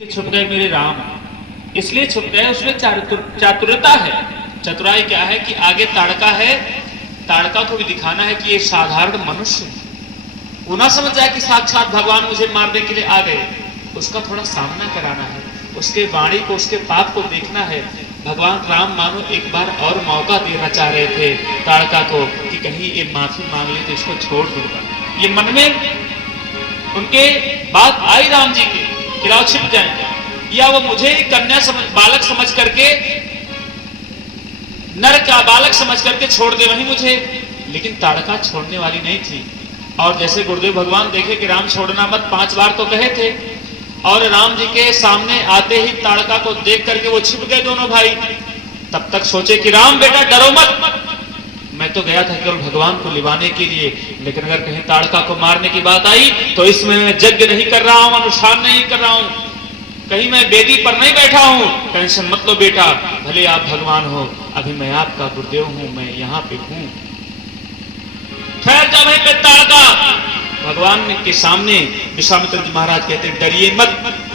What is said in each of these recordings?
छुप गए मेरे राम, इसलिए छुप गए। उसमें चातुरता है। चतुराई क्या है कि आगे ताड़का है, ताड़का को भी दिखाना है कि ये साधारण मनुष्य है। वो ना समझ जाए कि साक्षात भगवान मुझे मारने के लिए आ गए। उसका थोड़ा सामना कराना है, उसके वाणी को, उसके पाप को देखना है। भगवान राम मानो एक बार और मौका देना चाह रहे थे ताड़का को कि कहीं ये माफी मांग ले तो इसको छोड़ दूंगा। ये मन में उनके बात आई राम जी की कि राव छिप जाएंगे, या वो मुझे कन्या समझ, बालक समझ करके, नर का बालक समझ करके छोड़ दे वहीं मुझे। लेकिन ताड़का छोड़ने वाली नहीं थी। और जैसे गुरुदेव भगवान देखे कि राम छोड़ना मत, 5 बार तो कहे थे, और राम जी के सामने आते ही ताड़का को देख करके वो छिप गए दोनों भाई। तब तक सोचे कि राम बेटा डरो मत, मैं तो गया था केवल भगवान को लिवाने के लिए, लेकिन अगर कहीं ताड़का को मारने की बात आई तो इसमें मैं यज्ञ नहीं कर रहा हूं, अनुष्ठान नहीं कर रहा हूं, कहीं मैं वेदी पर नहीं बैठा हूं। टेंशन मत लो बेटा, भले आप भगवान हो, अभी मैं आपका गुरुदेव हूं, मैं यहां पे हूं। ठहर जा वहीं पे ताड़का। भगवान के सामने विश्वामित्र जी महाराज कहते हैं डरिए मत,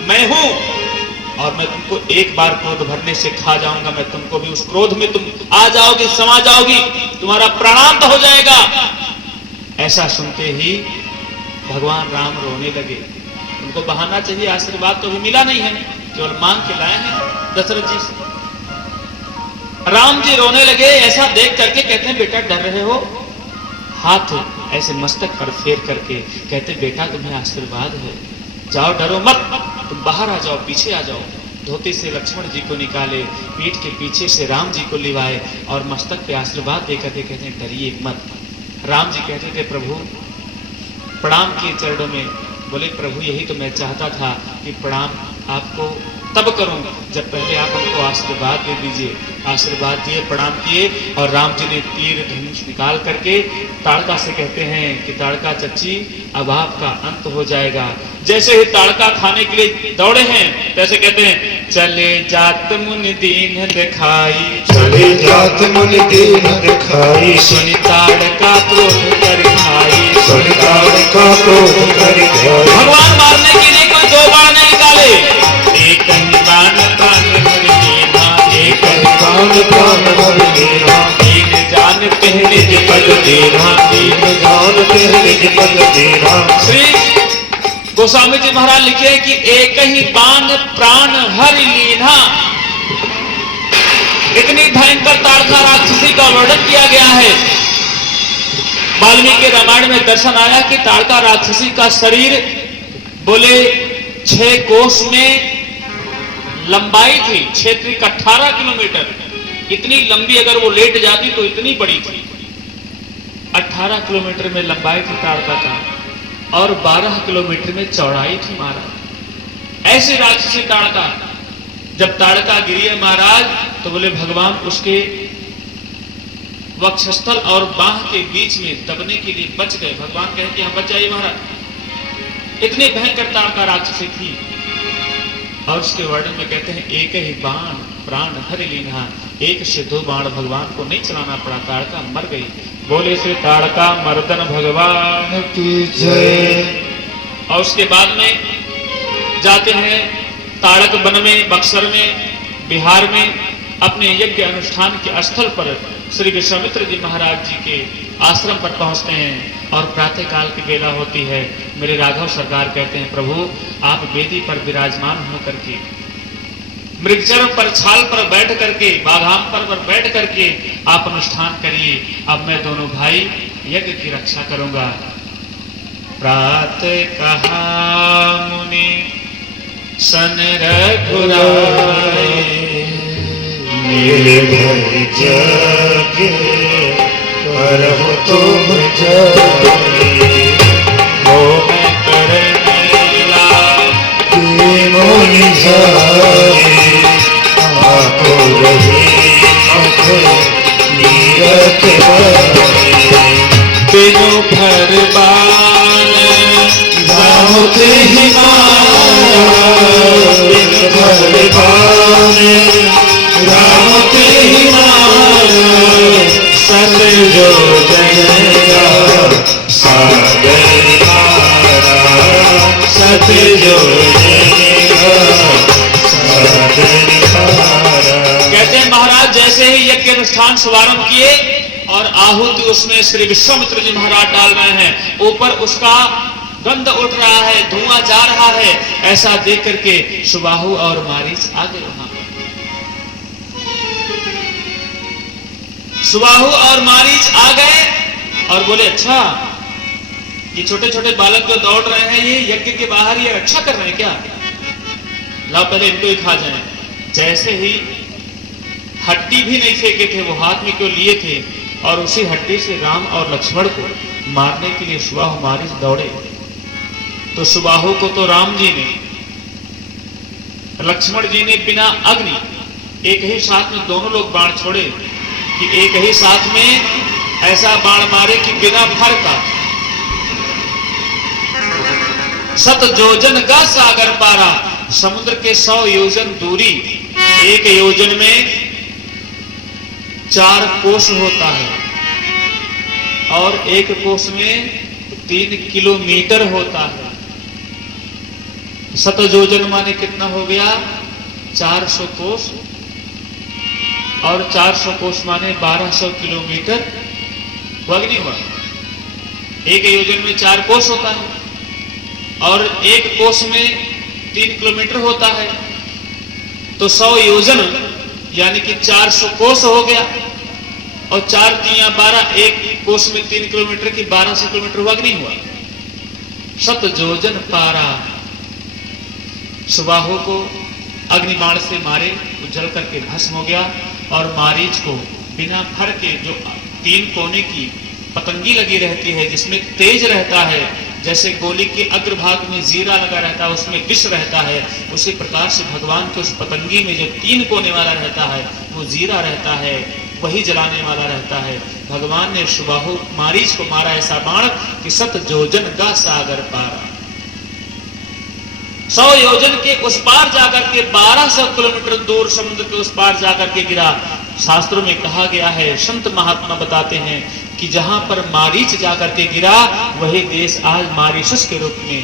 मैं हूं और मैं तुमको एक बार क्रोध भरने से खा जाऊंगा। मैं तुमको भी उस क्रोध में तुम आ जाओगे, समा जाओगी, तुम्हारा प्राणांत हो जाएगा। ऐसा सुनते ही भगवान राम रोने लगे। उनको बहाना चाहिए, आशीर्वाद तो भी मिला नहीं है, केवल मांग के लाए हैं दशरथ जी से। राम जी रोने लगे। ऐसा देख करके कहते हैं बेटा डर रहे हो? हाथ ऐसे मस्तक पर फेर करके कहते बेटा तुम्हें आशीर्वाद है, जाओ डरो मत, तुम बाहर आ जाओ, पीछे आ जाओ। धोती से लक्ष्मण जी को निकाले, पीठ के पीछे से राम जी को लिवाए और मस्तक पे आशीर्वाद देकर के कहते हैं डरिए मत। राम जी कहते थे प्रभु प्रणाम किए चरणों में, बोले प्रभु यही तो मैं चाहता था कि प्रणाम आपको तब करूं जब पहले आप हमको आशीर्वाद दे दीजिए। आशीर्वाद दिए, प्रणाम किए और राम जी ने तीर धनुष निकाल करके ताड़का से कहते हैं कि ताड़का चच्ची अब आपका अंत हो जाएगा। जैसे ही ताड़का खाने के लिए दौड़े हैं तैसे कहते हैं चले जात मुनि दीन दिखाई, चले जात मुनि दीन दिखाई, सुनि ताड़का क्रोध कर खाई, सुनि ताड़का क्रोध कर खाई। भगवान मारने के लिए कोई 2 बाण नहीं निकाले, एक ही बाण प्राण भर देना, एक ही बाण प्राण भर देना, तीन जान पहले पद देना, तीन जान पहले पद देना। श्री गोस्वामी जी महाराज लिखे कि एक ही बाण प्राण हर लीना। इतनी भयंकर ताड़का राक्षसी का वर्णन किया गया है। वाल्मीकि रामायण में दर्शन आया कि ताड़का राक्षसी का शरीर बोले 6 कोस में लंबाई थी, क्षेत्र 18 किलोमीटर। इतनी लंबी अगर वो लेट जाती तो इतनी बड़ी थी। 18 किलोमीटर में लंबाई थी ताड़का का और 12 किलोमीटर में चौड़ाई थी महाराज। ऐसी राक्षसी ताड़का। जब ताड़का गिरी है महाराज तो बोले भगवान उसके वक्षस्थल और बाह के बीच में दबने के लिए बच गए। भगवान कहे कि हम बच जाइए महाराज। इतनी भयंकर ताड़का राक्षसी थी। और उसके वर्णन में कहते हैं एक ही बाण प्राण हर लीना, एक से 2 बाण भगवान को नहीं चलाना पड़ा, ताड़का मर गई। बोले से ताड़का मर्दन भगवान की जय। और उसके बाद में जाते हैं ताड़क वन में, बक्सर में, बिहार में अपने यज्ञ अनुष्ठान के स्थल पर श्री विश्वामित्र जी महाराज जी के आश्रम पर पहुंचते हैं और प्रातः काल की बेला होती है। मेरे राघव सरकार कहते हैं प्रभु आप वेदी पर विराजमान होकर के, मृगचरण पर, छाल पर बैठ करके, बाघाम पर बैठ करके आप अनुष्ठान करिए। अब मैं दोनों भाई यज्ञ की रक्षा करूंगा। प्रातः कहा मुनि सन रघुराय, मेरे भय जागे करहु तुम जाए, मोह करनेला मोहि जाए, आको रही अख नीरत बाए। बिनु भर बाण राम ते ही माया, बिनु भर बाण राम ते ही माया, सत जो जनेगा सागर मारा, सत जो जनेगा अनुष्ठान शुभारंभ किए और आहुति उसमें श्री विश्वामित्र जी महाराज डाल रहे हैं। ऊपर उसका गंध उठ रहा है, धुआं जा रहा है। ऐसा देख करके सुबाहु और मारीच आ गए वहां पर। सुबाहु और मारीच आ गए और बोले, अच्छा ये छोटे छोटे बालक जो दौड़ रहे हैं ये यज्ञ के बाहर ये रक्षा कर रहे हैं क्या? लाओ पहले इनको ही खा जाए। जैसे ही हड्डी भी नहीं फेंके थे, वो हाथ में क्यों लिए थे, और उसी हड्डी से राम और लक्ष्मण को मारने के लिए सुबाहु मारीच दौड़े। तो सुबाहु को तो राम जी ने, लक्ष्मण जी ने बिना अग्नि एक ही साथ में दोनों लोग बाण छोड़े कि एक ही साथ में ऐसा बाण मारे कि बिना फर का 7 योजन का सागर पारा। समुद्र के 100 योजन दूरी, एक योजन में 4 कोस होता है और एक कोस में 3 किलोमीटर होता है। 7 योजन माने कितना हो गया? 400 कोस, और 400 कोस माने 1200 किलोमीटर अग्नि हुआ। एक योजन में 4 कोस होता है और एक कोस में 3 किलोमीटर होता है, तो 100 योजन यानी कि 400 कोस हो गया, और 4 3 12, एक कोस में 3 किलोमीटर की 1200 किलोमीटर अग्नि हुआ। 7 योजन पारा। सुबाहु को अग्निबाण से मारे तो जल करके भस्म हो गया, और मारीच को बिना फर के, जो 3 कोने की पतंगी लगी रहती है जिसमें तेज रहता है, जैसे गोली के अग्रभाग में जीरा लगा रहता है उसमें विष रहता है, उसी प्रकार से भगवान के उस पतंगी में जो 3 कोने वाला रहता है वो जीरा रहता है, वही जलाने वाला रहता है। भगवान ने सुबाहु मारीच को मारा ऐसा बाण कि 7 योजन का सागर पारा। 100 योजन के उस पार जाकर के 1200 किलोमीटर दूर समुद्र के उस पार जाकर के गिरा। शास्त्रों में कहा गया है, संत महात्मा बताते हैं कि जहां पर मारीच जाकर के गिरा वही देश आज मॉरिशस के रूप में